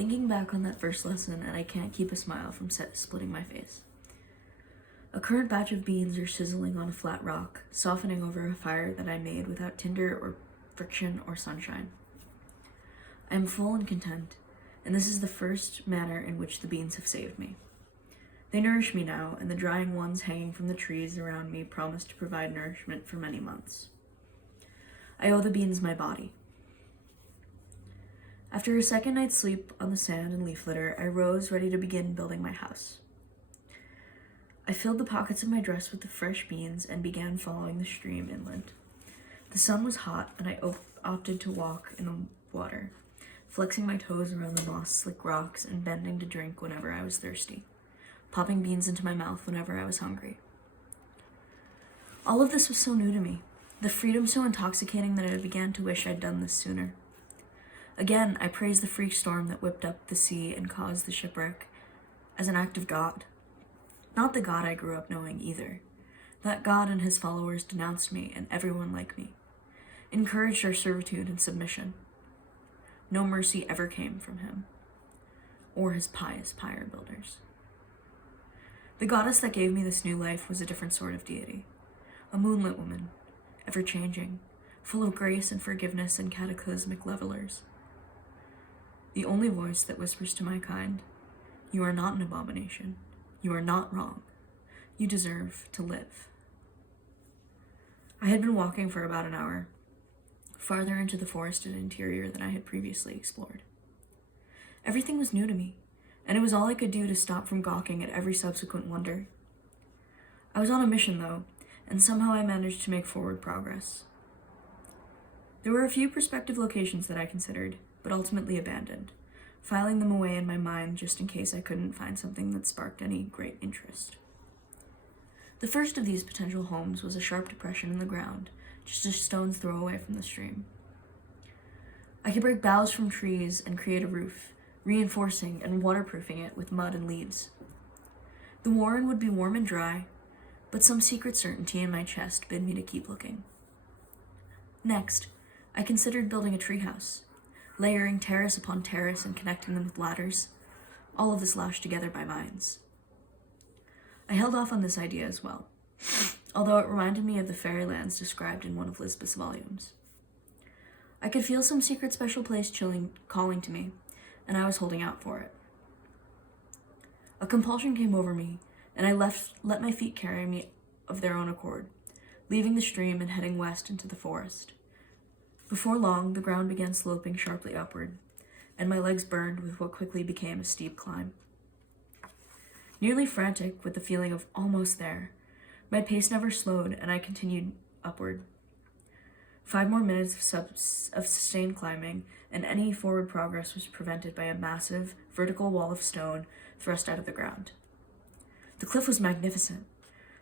Thinking back on that first lesson, and I can't keep a smile from splitting my face. A current batch of beans are sizzling on a flat rock, softening over a fire that I made without tinder or friction or sunshine. I am full and content, and this is the first manner in which the beans have saved me. They nourish me now, and the drying ones hanging from the trees around me promise to provide nourishment for many months. I owe the beans my body. After a second night's sleep on the sand and leaf litter, I rose ready to begin building my house. I filled the pockets of my dress with the fresh beans and began following the stream inland. The sun was hot, and I opted to walk in the water, flexing my toes around the moss-slick rocks and bending to drink whenever I was thirsty, popping beans into my mouth whenever I was hungry. All of this was so new to me, the freedom so intoxicating that I began to wish I'd done this sooner. Again, I praised the freak storm that whipped up the sea and caused the shipwreck as an act of God. Not the God I grew up knowing either. That God and his followers denounced me and everyone like me, encouraged our servitude and submission. No mercy ever came from him, or his pious pyre builders. The goddess that gave me this new life was a different sort of deity, a moonlit woman, ever-changing, full of grace and forgiveness and cataclysmic levelers. The only voice that whispers to my kind, "You are not an abomination. You are not wrong. You deserve to live." I had been walking for about an hour, farther into the forested interior than I had previously explored. Everything was new to me, and it was all I could do to stop from gawking at every subsequent wonder. I was on a mission, though, and somehow I managed to make forward progress. There were a few prospective locations that I considered, but ultimately abandoned, filing them away in my mind just in case I couldn't find something that sparked any great interest. The first of these potential homes was a sharp depression in the ground, just a stone's throw away from the stream. I could break boughs from trees and create a roof, reinforcing and waterproofing it with mud and leaves. The warren would be warm and dry, but some secret certainty in my chest bid me to keep looking. Next, I considered building a treehouse, layering terrace upon terrace and connecting them with ladders, all of this lashed together by mines. I held off on this idea as well, although it reminded me of the fairylands described in one of Lisbeth's volumes. I could feel some secret special place calling to me, and I was holding out for it. A compulsion came over me, and I let my feet carry me of their own accord, leaving the stream and heading west into the forest. Before long, the ground began sloping sharply upward, and my legs burned with what quickly became a steep climb. Nearly frantic with the feeling of almost there, my pace never slowed, and I continued upward. 5 more minutes of sustained climbing, and any forward progress was prevented by a massive, vertical wall of stone thrust out of the ground. The cliff was magnificent.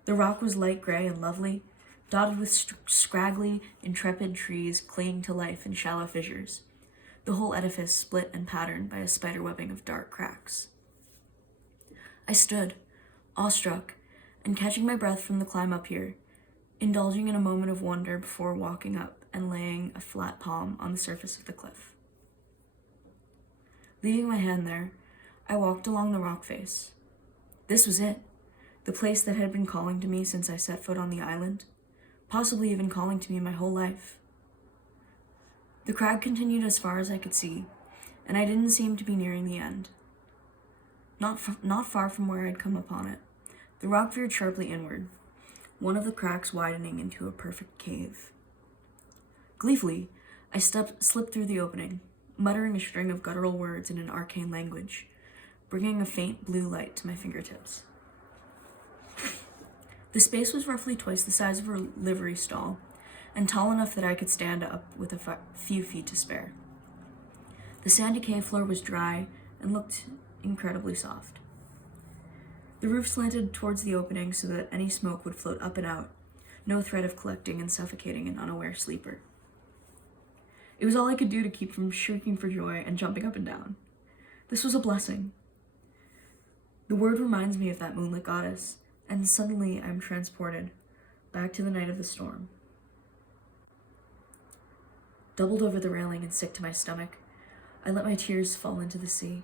The rock was light gray and lovely, dotted with scraggly, intrepid trees clinging to life in shallow fissures, the whole edifice split and patterned by a spiderwebbing of dark cracks. I stood, awestruck, and catching my breath from the climb up here, indulging in a moment of wonder before walking up and laying a flat palm on the surface of the cliff. Leaving my hand there, I walked along the rock face. This was it, the place that had been calling to me since I set foot on the island, possibly even calling to me my whole life. The crag continued as far as I could see, and I didn't seem to be nearing the end. Not far from where I'd come upon it, the rock veered sharply inward, one of the cracks widening into a perfect cave. Gleefully, I slipped through the opening, muttering a string of guttural words in an arcane language, bringing a faint blue light to my fingertips. The space was roughly twice the size of a livery stall, and tall enough that I could stand up with a few feet to spare. The sandy cave floor was dry and looked incredibly soft. The roof slanted towards the opening so that any smoke would float up and out, no threat of collecting and suffocating an unaware sleeper. It was all I could do to keep from shrieking for joy and jumping up and down. This was a blessing. The word reminds me of that moonlit goddess, and suddenly I'm transported back to the night of the storm. Doubled over the railing and sick to my stomach, I let my tears fall into the sea.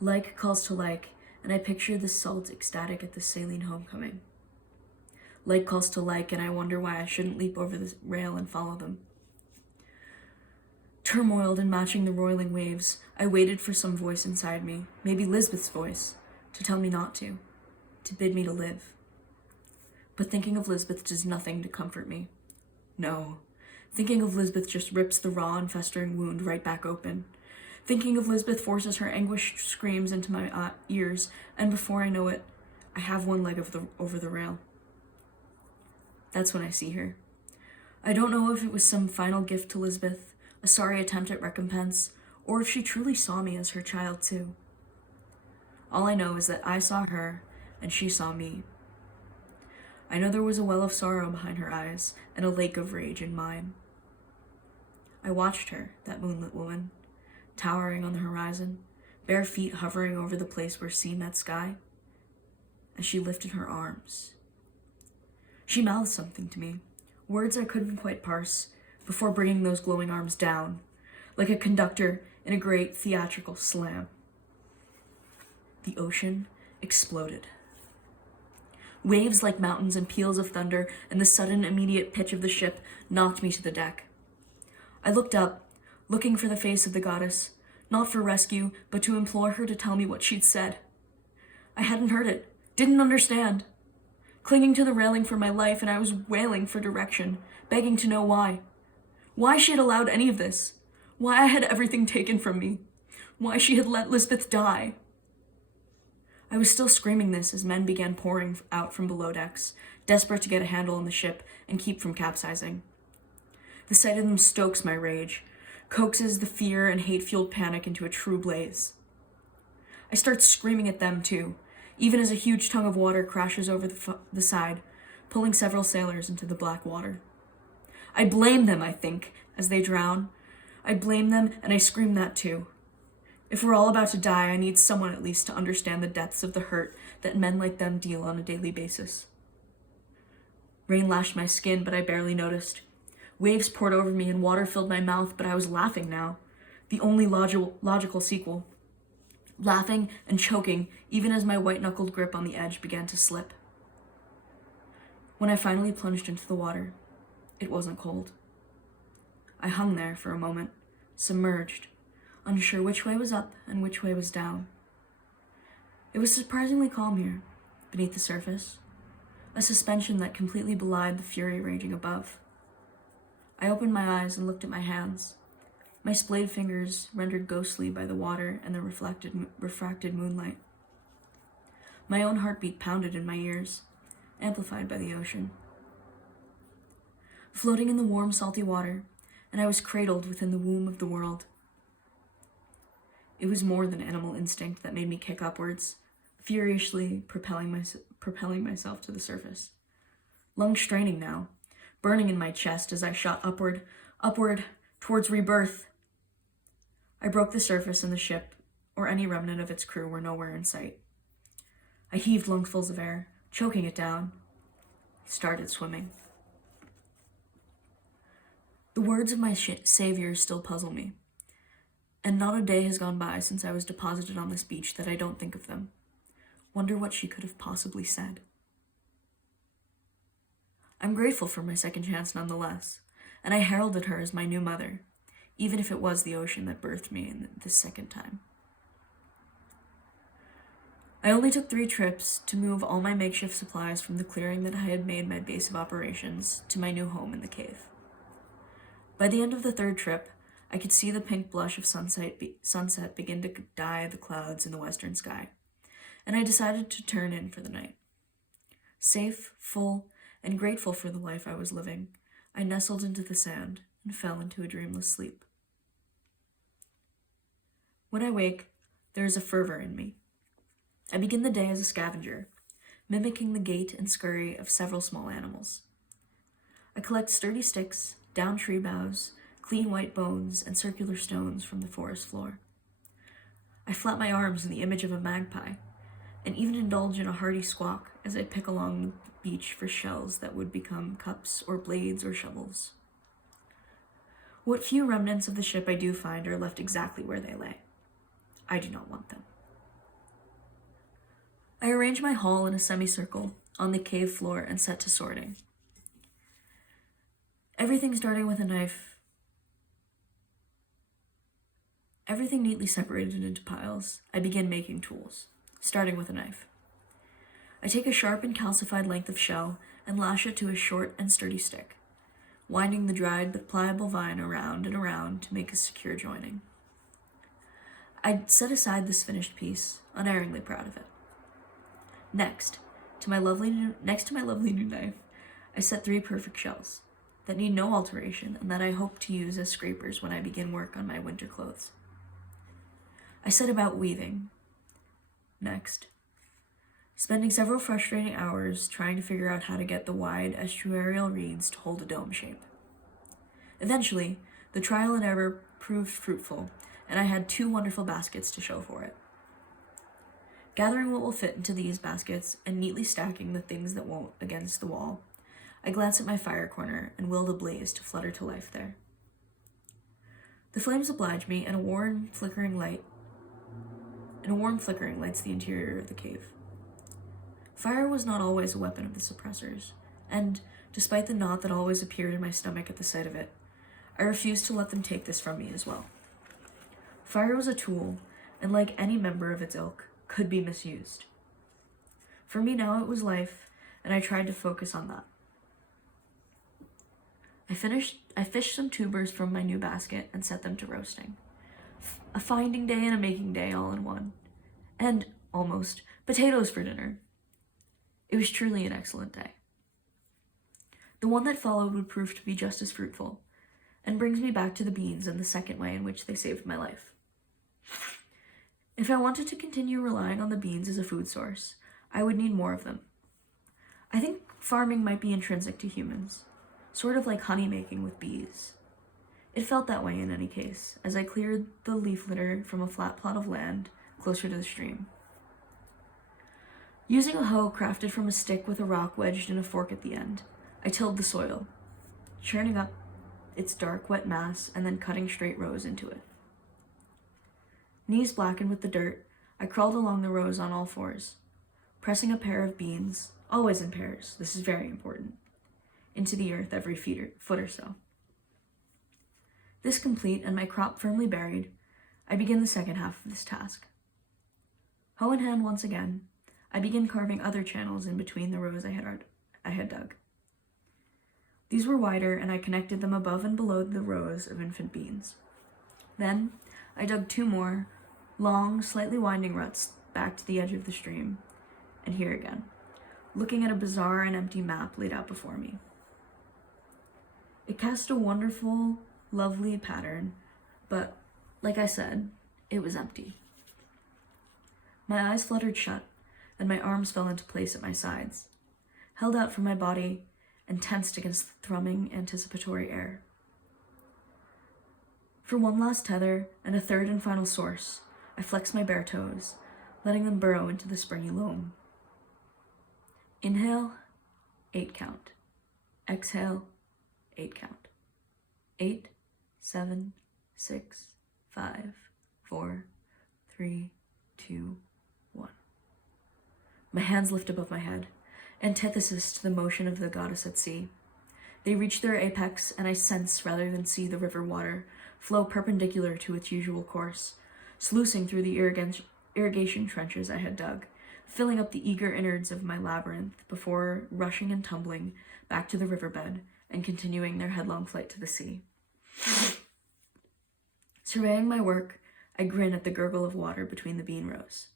Like calls to like, and I picture the salt ecstatic at the saline homecoming. Like calls to like, and I wonder why I shouldn't leap over the rail and follow them. Turmoiled and matching the roiling waves, I waited for some voice inside me, maybe Lisbeth's voice, to tell me not to bid me to live. But thinking of Lisbeth does nothing to comfort me. No. Thinking of Lisbeth just rips the raw and festering wound right back open. Thinking of Lisbeth forces her anguished screams into my ears, and before I know it, I have one leg over the rail. That's when I see her. I don't know if it was some final gift to Lisbeth, a sorry attempt at recompense, or if she truly saw me as her child too. All I know is that I saw her, and she saw me. I know there was a well of sorrow behind her eyes, and a lake of rage in mine. I watched her, that moonlit woman, towering on the horizon, bare feet hovering over the place where sea met sky, as she lifted her arms. She mouthed something to me, words I couldn't quite parse, before bringing those glowing arms down, like a conductor in a great theatrical slam. The ocean exploded. Waves like mountains and peals of thunder and the sudden immediate pitch of the ship knocked me to the deck. I looked up, looking for the face of the goddess, not for rescue, but to implore her to tell me what she'd said. I hadn't heard it, didn't understand. Clinging to the railing for my life, and I was wailing for direction, begging to know why. Why she had allowed any of this. Why I had everything taken from me. Why she had let Lisbeth die. I was still screaming this as men began pouring out from below decks, desperate to get a handle on the ship and keep from capsizing. The sight of them stokes my rage, coaxes the fear and hate-fueled panic into a true blaze. I start screaming at them too, even as a huge tongue of water crashes over the side, pulling several sailors into the black water. I blame them, I think, as they drown. I blame them, and I scream that too. If we're all about to die, I need someone at least to understand the depths of the hurt that men like them deal on a daily basis. Rain lashed my skin, but I barely noticed. Waves poured over me and water filled my mouth, but I was laughing now. The only logical sequel. Laughing and choking, even as my white-knuckled grip on the edge began to slip. When I finally plunged into the water, it wasn't cold. I hung there for a moment, submerged, unsure which way was up and which way was down. It was surprisingly calm here, beneath the surface, a suspension that completely belied the fury raging above. I opened my eyes and looked at my hands, my splayed fingers rendered ghostly by the water and the refracted moonlight. My own heartbeat pounded in my ears, amplified by the ocean. Floating in the warm, salty water, and I was cradled within the womb of the world. It was more than animal instinct that made me kick upwards, furiously propelling myself to the surface. Lungs straining now, burning in my chest as I shot upward, towards rebirth. I broke the surface, and the ship, or any remnant of its crew, were nowhere in sight. I heaved lungsfuls of air, choking it down. Started swimming. The words of my savior still puzzle me, and not a day has gone by since I was deposited on this beach that I don't think of them. Wonder what she could have possibly said. I'm grateful for my second chance nonetheless, and I heralded her as my new mother, even if it was the ocean that birthed me in this second time. I only took 3 trips to move all my makeshift supplies from the clearing that I had made my base of operations to my new home in the cave. By the end of the 3rd trip, I could see the pink blush of sunset begin to dye the clouds in the western sky, and I decided to turn in for the night. Safe, full, and grateful for the life I was living, I nestled into the sand and fell into a dreamless sleep. When I wake, there is a fervor in me. I begin the day as a scavenger, mimicking the gait and scurry of several small animals. I collect sturdy sticks, down tree boughs, clean white bones, and circular stones from the forest floor. I flap my arms in the image of a magpie, and even indulge in a hearty squawk as I pick along the beach for shells that would become cups or blades or shovels. What few remnants of the ship I do find are left exactly where they lay. I do not want them. I arrange my haul in a semicircle on the cave floor and set to sorting. Everything starting with a knife. Everything neatly separated into piles. I begin making tools, starting with a knife. I take a sharp and calcified length of shell and lash it to a short and sturdy stick, winding the dried but pliable vine around and around to make a secure joining. I set aside this finished piece, unerringly proud of it. Next to my lovely new knife, I set 3 perfect shells that need no alteration and that I hope to use as scrapers when I begin work on my winter clothes. I set about weaving. Next, spending several frustrating hours trying to figure out how to get the wide estuarial reeds to hold a dome shape. Eventually, the trial and error proved fruitful, and I had 2 wonderful baskets to show for it. Gathering what will fit into these baskets and neatly stacking the things that won't against the wall, I glance at my fire corner and willed a blaze to flutter to life there. The flames oblige me, and a warm flickering lights the interior of the cave. Fire was not always a weapon of the suppressors, and, despite the knot that always appeared in my stomach at the sight of it, I refused to let them take this from me as well. Fire was a tool, and like any member of its ilk, could be misused. For me now it was life, and I tried to focus on that. I fished some tubers from my new basket and set them to roasting. A finding day and a making day all in one. And, almost, potatoes for dinner. It was truly an excellent day. The one that followed would prove to be just as fruitful, and brings me back to the beans and the second way in which they saved my life. If I wanted to continue relying on the beans as a food source, I would need more of them. I think farming might be intrinsic to humans, sort of like honey making with bees. It felt that way in any case, as I cleared the leaf litter from a flat plot of land closer to the stream. Using a hoe crafted from a stick with a rock wedged in a fork at the end, I tilled the soil, churning up its dark, wet mass and then cutting straight rows into it. Knees blackened with the dirt, I crawled along the rows on all fours, pressing a pair of beans, always in pairs, this is very important, into the earth every foot or so. This complete and my crop firmly buried, I begin the second half of this task. Hoe in hand once again, I begin carving other channels in between the rows I had dug. These were wider, and I connected them above and below the rows of infant beans. Then, I dug 2 more, long, slightly winding ruts back to the edge of the stream, and here again, looking at a bizarre and empty map laid out before me. It cast a wonderful, lovely pattern, but, like I said, it was empty. My eyes fluttered shut, and my arms fell into place at my sides, held out from my body and tensed against the thrumming, anticipatory air. For one last tether and a third and final source, I flexed my bare toes, letting them burrow into the springy loam. Inhale, 8 count. Exhale, 8 count. 8, 7, 6, 5, 4, 3, 2, 1. My hands lift above my head, antithesis to the motion of the goddess at sea. They reach their apex, and I sense, rather than see, the river water flow perpendicular to its usual course, sluicing through the irrigation trenches I had dug, filling up the eager innards of my labyrinth before rushing and tumbling back to the riverbed and continuing their headlong flight to the sea. Surveying my work, I grin at the gurgle of water between the bean rows.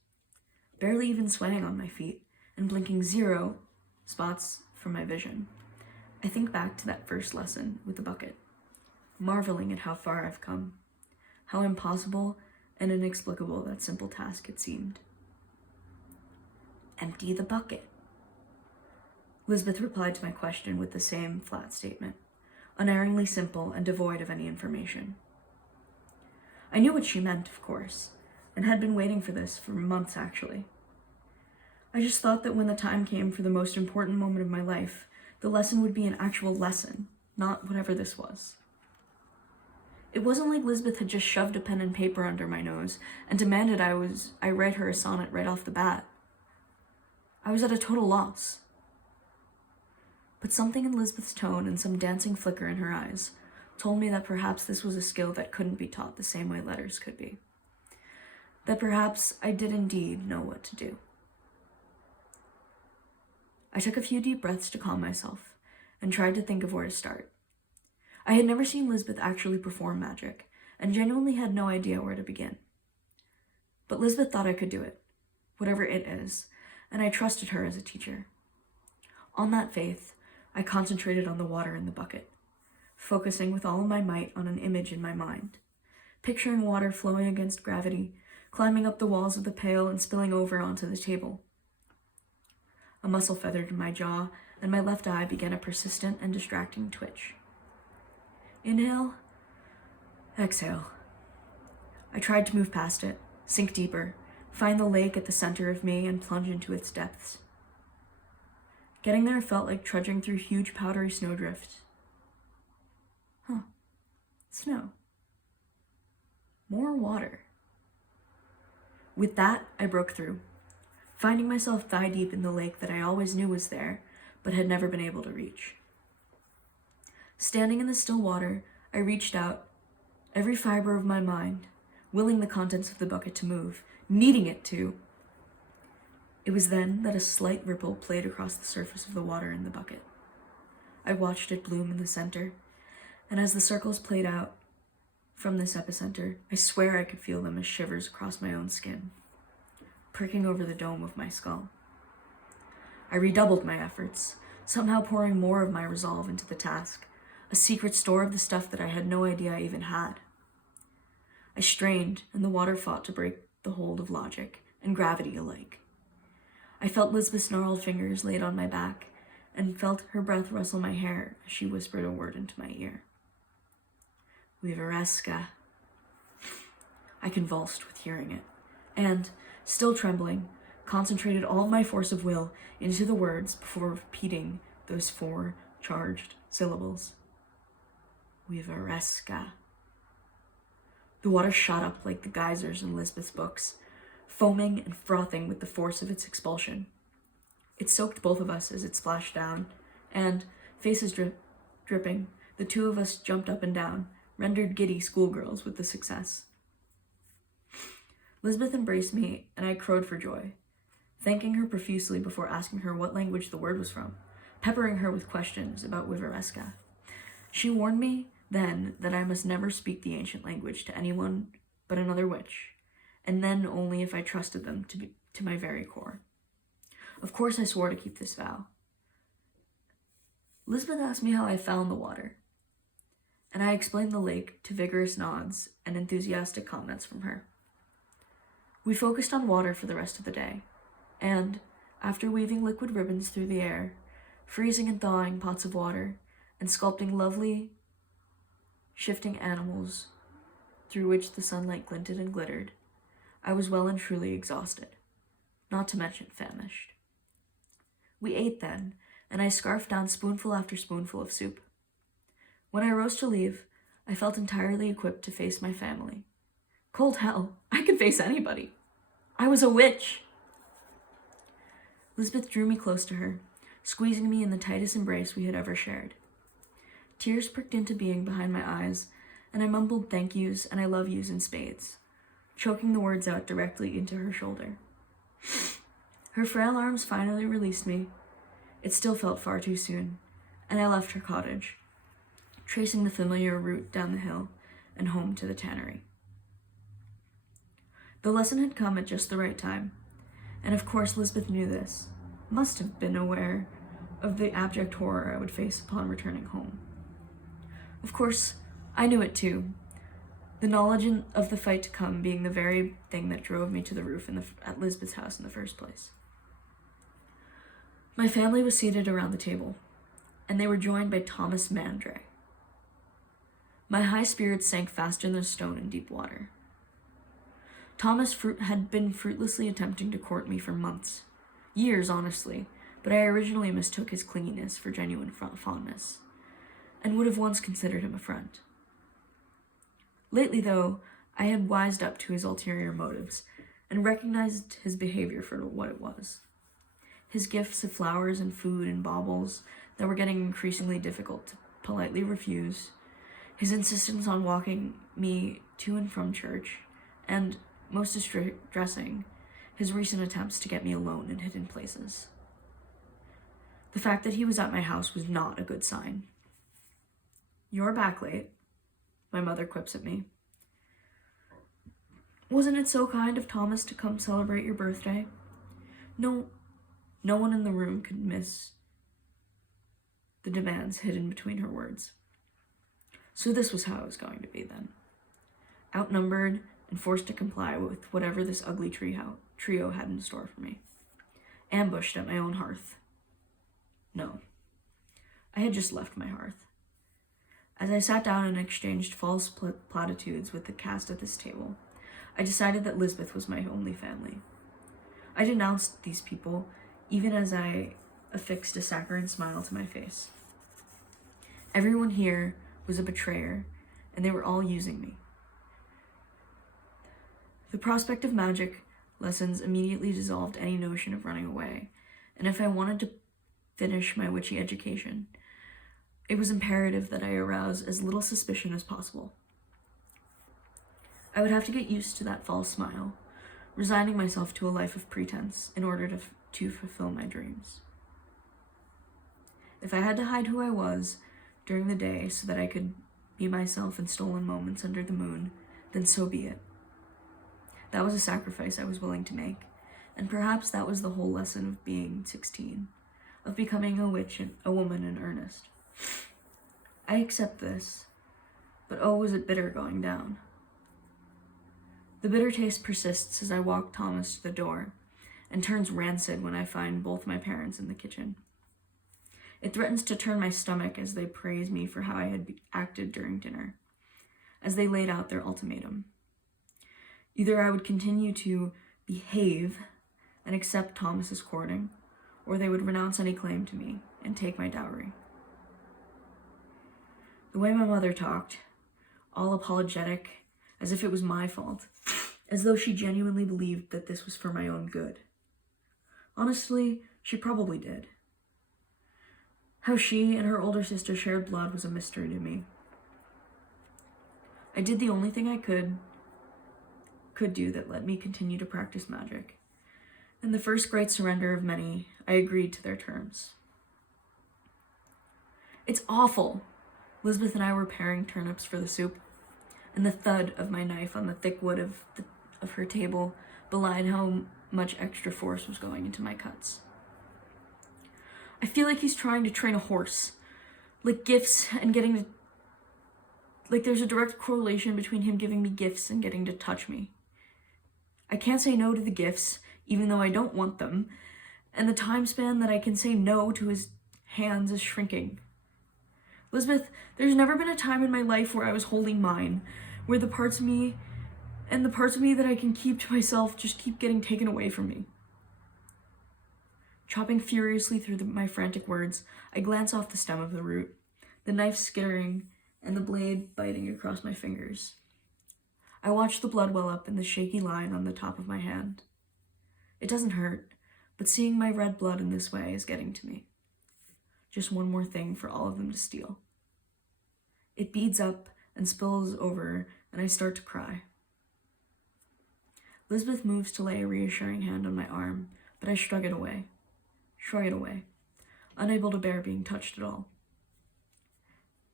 Barely even swaying on my feet and blinking 0 spots from my vision, I think back to that first lesson with the bucket, marveling at how far I've come, how impossible and inexplicable that simple task had seemed. Empty the bucket. Lisbeth replied to my question with the same flat statement, unerringly simple and devoid of any information. I knew what she meant, of course, and had been waiting for this for months, actually. I just thought that when the time came for the most important moment of my life, the lesson would be an actual lesson, not whatever this was. It wasn't like Lisbeth had just shoved a pen and paper under my nose and demanded I write her a sonnet right off the bat. I was at a total loss. But something in Lisbeth's tone and some dancing flicker in her eyes told me that perhaps this was a skill that couldn't be taught the same way letters could be. That perhaps I did indeed know what to do. I took a few deep breaths to calm myself and tried to think of where to start. I had never seen Lisbeth actually perform magic and genuinely had no idea where to begin. But Lisbeth thought I could do it, whatever it is, and I trusted her as a teacher. On that faith, I concentrated on the water in the bucket, focusing with all of my might on an image in my mind, picturing water flowing against gravity, climbing up the walls of the pail and spilling over onto the table. A muscle feathered in my jaw, and my left eye began a persistent and distracting twitch. Inhale, exhale. I tried to move past it, sink deeper, find the lake at the center of me, and plunge into its depths. Getting there felt like trudging through huge powdery snowdrifts. Snow. More water. With that, I broke through, finding myself thigh-deep in the lake that I always knew was there, but had never been able to reach. Standing in the still water, I reached out, every fiber of my mind, willing the contents of the bucket to move, needing it to. It was then that a slight ripple played across the surface of the water in the bucket. I watched it bloom in the center, and as the circles played out from this epicenter, I swear I could feel them as shivers across my own skin, pricking over the dome of my skull. I redoubled my efforts, somehow pouring more of my resolve into the task, a secret store of the stuff that I had no idea I even had. I strained, and the water fought to break the hold of logic and gravity alike. I felt Lisbeth's gnarled fingers laid on my back, and felt her breath rustle my hair as she whispered a word into my ear. Vivaresca. I convulsed with hearing it, and, still trembling, concentrated all my force of will into the words before repeating those 4 charged syllables. Vivaresca. The water shot up like the geysers in Lisbeth's books, foaming and frothing with the force of its expulsion. It soaked both of us as it splashed down, and, faces dripping, the two of us jumped up and down, rendered giddy schoolgirls with the success. Lisbeth embraced me, and I crowed for joy, thanking her profusely before asking her what language the word was from, peppering her with questions about Vivaresca. She warned me then that I must never speak the ancient language to anyone but another witch, and then only if I trusted them to my very core. Of course I swore to keep this vow. Lisbeth asked me how I found the water, and I explained the lake to vigorous nods and enthusiastic comments from her. We focused on water for the rest of the day, and, after weaving liquid ribbons through the air, freezing and thawing pots of water, and sculpting lovely, shifting animals through which the sunlight glinted and glittered, I was well and truly exhausted, not to mention famished. We ate then, and I scarfed down spoonful after spoonful of soup. When I rose to leave, I felt entirely equipped to face my family. Cold hell, I could face anybody. I was a witch. Lisbeth drew me close to her, squeezing me in the tightest embrace we had ever shared. Tears pricked into being behind my eyes, and I mumbled thank yous and I love yous in spades, choking the words out directly into her shoulder. Her frail arms finally released me. It still felt far too soon, and I left her cottage, tracing the familiar route down the hill and home to the tannery. The lesson had come at just the right time, and of course Lisbeth knew this, must have been aware of the abject horror I would face upon returning home. Of course, I knew it too, the knowledge of the fight to come being the very thing that drove me to the roof at Lisbeth's house in the first place. My family was seated around the table, and they were joined by Thomas Mandray. My high spirits sank faster than a stone in deep water. Thomas had been fruitlessly attempting to court me for months, years honestly, but I originally mistook his clinginess for genuine fondness, and would have once considered him a friend. Lately, though, I had wised up to his ulterior motives and recognized his behavior for what it was. His gifts of flowers and food and baubles that were getting increasingly difficult to politely refuse, his insistence on walking me to and from church, and, most distressing, his recent attempts to get me alone in hidden places. The fact that he was at my house was not a good sign. "You're back late," my mother quips at me. "Wasn't it so kind of Thomas to come celebrate your birthday?" No one in the room could miss the demands hidden between her words. So this was how it was going to be then. Outnumbered and forced to comply with whatever this ugly trio had in store for me. Ambushed at my own hearth. No, I had just left my hearth. As I sat down and exchanged false platitudes with the cast at this table, I decided that Lisbeth was my only family. I denounced these people, even as I affixed a saccharine smile to my face. Everyone here was a betrayer, and they were all using me. The prospect of magic lessons immediately dissolved any notion of running away, and if I wanted to finish my witchy education, it was imperative that I arouse as little suspicion as possible. I would have to get used to that false smile, resigning myself to a life of pretense in order to fulfill my dreams. If I had to hide who I was during the day so that I could be myself in stolen moments under the moon, then so be it. That was a sacrifice I was willing to make, and perhaps that was the whole lesson of being 16, of becoming a witch and a woman in earnest. I accept this, but oh, was it bitter going down. The bitter taste persists as I walk Thomas to the door, and turns rancid when I find both my parents in the kitchen. It threatens to turn my stomach as they praise me for how I had acted during dinner, as they laid out their ultimatum. Either I would continue to behave and accept Thomas's courting, or they would renounce any claim to me and take my dowry. The way my mother talked, all apologetic, as if it was my fault, as though she genuinely believed that this was for my own good. Honestly, she probably did. How she and her older sister shared blood was a mystery to me. I did the only thing I could do that let me continue to practice magic. In the first great surrender of many, I agreed to their terms. "It's awful." Lisbeth and I were paring turnips for the soup, and the thud of my knife on the thick wood of her table belied how much extra force was going into my cuts. "I feel like he's trying to train a horse. Like gifts and like there's a direct correlation between him giving me gifts and getting to touch me. I can't say no to the gifts, even though I don't want them, and the time span that I can say no to his hands is shrinking. Lisbeth, there's never been a time in my life where I was holding mine, where the parts of me that I can keep to myself just keep getting taken away from me." Chopping furiously through my frantic words, I glance off the stem of the root, the knife skittering and the blade biting across my fingers. I watch the blood well up in the shaky line on the top of my hand. It doesn't hurt, but seeing my red blood in this way is getting to me. Just one more thing for all of them to steal. It beads up and spills over, and I start to cry. Lisbeth moves to lay a reassuring hand on my arm, but I shrug it away, unable to bear being touched at all.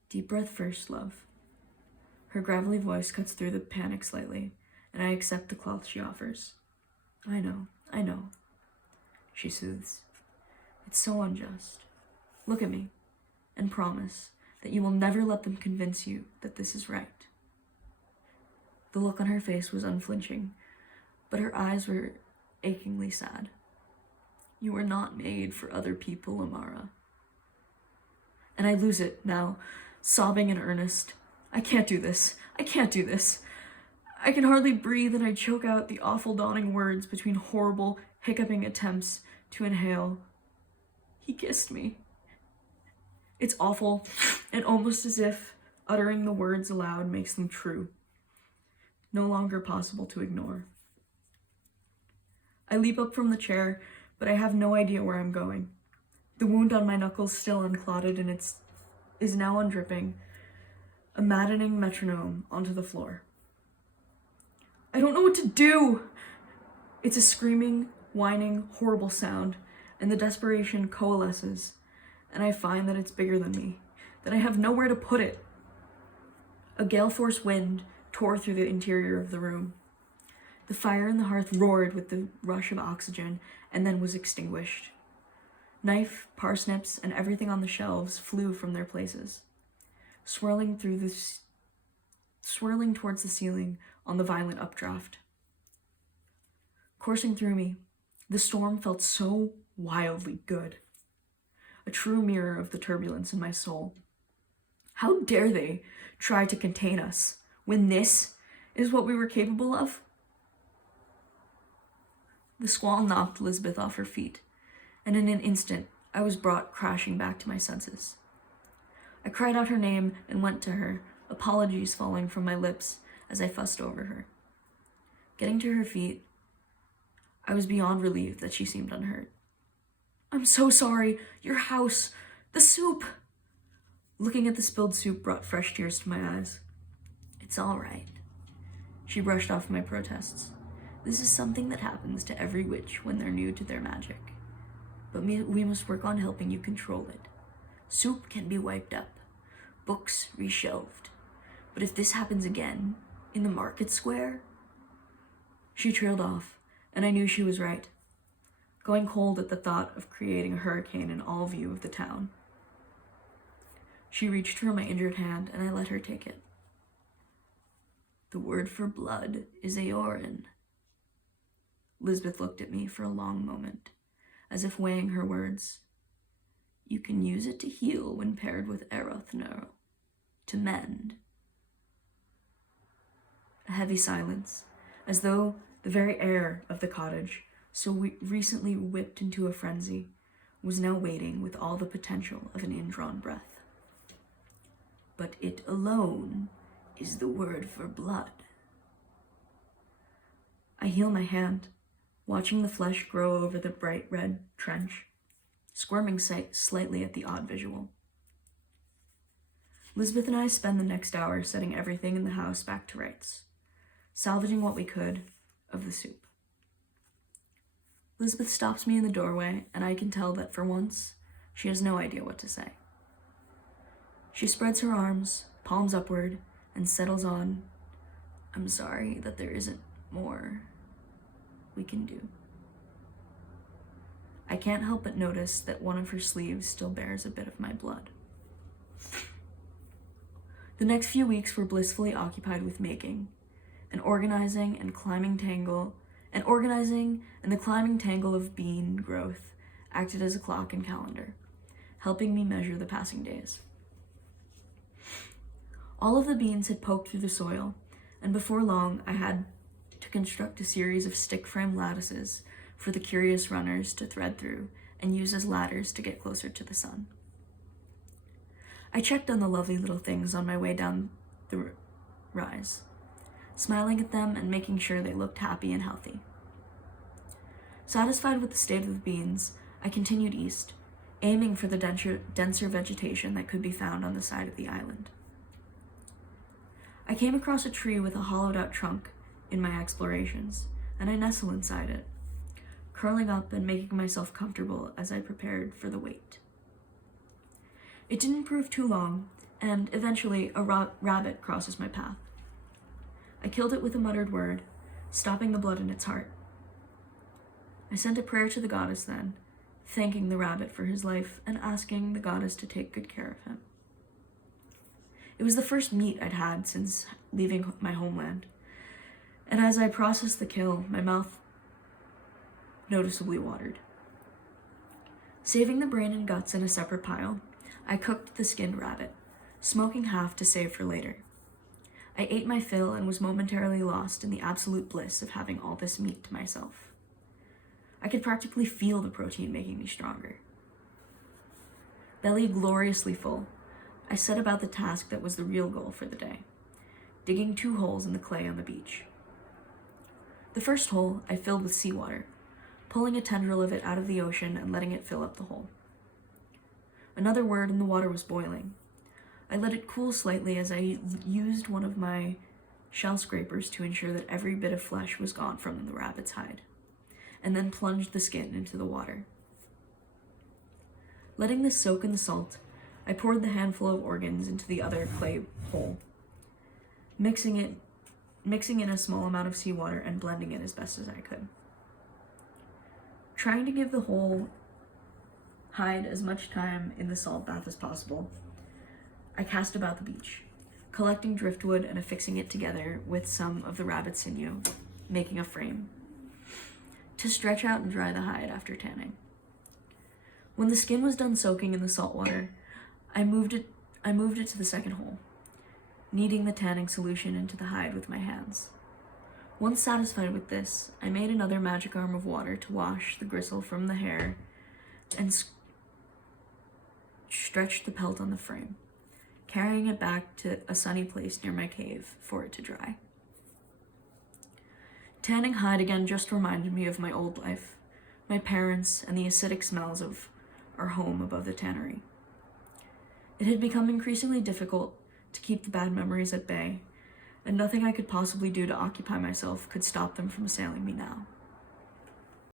"Deep breath first, love." Her gravelly voice cuts through the panic slightly, and I accept the cloth she offers. I know, she soothes. "It's so unjust. Look at me, and promise that you will never let them convince you that this is right." The look on her face was unflinching, but her eyes were achingly sad. "You were not made for other people, Amara." And I lose it now, sobbing in earnest. I can't do this. I can hardly breathe, and I choke out the awful dawning words between horrible, hiccuping attempts to inhale. "He kissed me." It's awful, and almost as if uttering the words aloud makes them true. no longer possible to ignore. I leap up from the chair, but I have no idea where I'm going. The wound on my knuckles still unclotted and is now undripping, a maddening metronome onto the floor. I don't know what to do! It's a screaming, whining, horrible sound, and the desperation coalesces, and I find that it's bigger than me, that I have nowhere to put it. A gale-force wind tore through the interior of the room. The fire in the hearth roared with the rush of oxygen and then was extinguished. Knife, parsnips, and everything on the shelves flew from their places, swirling towards the ceiling on the violent updraft. Coursing through me, the storm felt so wildly good, a true mirror of the turbulence in my soul. How dare they try to contain us when this is what we were capable of? The squall knocked Lisbeth off her feet, and in an instant I was brought crashing back to my senses. I cried out her name and went to her, apologies falling from my lips as I fussed over her. Getting to her feet, I was beyond relieved that she seemed unhurt. I'm so sorry. Your house. The soup. Looking at the spilled soup brought fresh tears to my eyes. It's all right. She brushed off my protests. This is something that happens to every witch when they're new to their magic. But we must work on helping you control it. Soup can be wiped up. Books reshelved. But if this happens again, in the market square? She trailed off, and I knew she was right, going cold at the thought of creating a hurricane in all view of the town. She reached for my injured hand, and I let her take it. The word for blood is Aorin. Lisbeth looked at me for a long moment, as if weighing her words. You can use it to heal when paired with Erothner, to mend. A heavy silence, as though the very air of the cottage, so recently whipped into a frenzy, was now waiting with all the potential of an indrawn breath. But it alone is the word for blood. I heal my hand, watching the flesh grow over the bright red trench, squirming slightly at the odd visual. Lisbeth and I spend the next hour setting everything in the house back to rights, salvaging what we could of the soup. Lisbeth stops me in the doorway, and I can tell that for once, she has no idea what to say. She spreads her arms, palms upward, and settles on, I'm sorry that there isn't more we can do. I can't help but notice that one of her sleeves still bears a bit of my blood. The next few weeks were blissfully occupied with making, and organizing, and the climbing tangle of bean growth acted as a clock and calendar, helping me measure the passing days. All of the beans had poked through the soil, and before long I had to construct a series of stick frame lattices for the curious runners to thread through and use as ladders to get closer to the sun. I checked on the lovely little things on my way down the rise, smiling at them and making sure they looked happy and healthy. Satisfied with the state of the beans, I continued east, aiming for the denser vegetation that could be found on the side of the island. I came across a tree with a hollowed-out trunk in my explorations, and I nestled inside it, curling up and making myself comfortable as I prepared for the wait. It didn't prove too long, and eventually a rabbit crosses my path. I killed it with a muttered word, stopping the blood in its heart. I sent a prayer to the goddess then, thanking the rabbit for his life and asking the goddess to take good care of him. It was the first meat I'd had since leaving my homeland, and as I processed the kill, my mouth noticeably watered. Saving the brain and guts in a separate pile, I cooked the skinned rabbit, smoking half to save for later. I ate my fill and was momentarily lost in the absolute bliss of having all this meat to myself. I could practically feel the protein making me stronger. Belly gloriously full, I set about the task that was the real goal for the day, digging 2 holes in the clay on the beach. The first hole I filled with seawater, pulling a tendril of it out of the ocean and letting it fill up the hole. Another word and the water was boiling. I let it cool slightly as I used one of my shell scrapers to ensure that every bit of flesh was gone from the rabbit's hide, and then plunged the skin into the water. Letting this soak in the salt, I poured the handful of organs into the other clay hole, mixing in a small amount of seawater and blending it as best as I could. Trying to give the whole hide as much time in the salt bath as possible, I cast about the beach, collecting driftwood and affixing it together with some of the rabbit sinew, making a frame, to stretch out and dry the hide after tanning. When the skin was done soaking in the salt water, I moved it to the second hole, kneading the tanning solution into the hide with my hands. Once satisfied with this, I made another magic arm of water to wash the gristle from the hair and stretched the pelt on the frame, carrying it back to a sunny place near my cave for it to dry. Tanning hide again just reminded me of my old life, my parents, and the acidic smells of our home above the tannery. It had become increasingly difficult to keep the bad memories at bay, and nothing I could possibly do to occupy myself could stop them from assailing me now.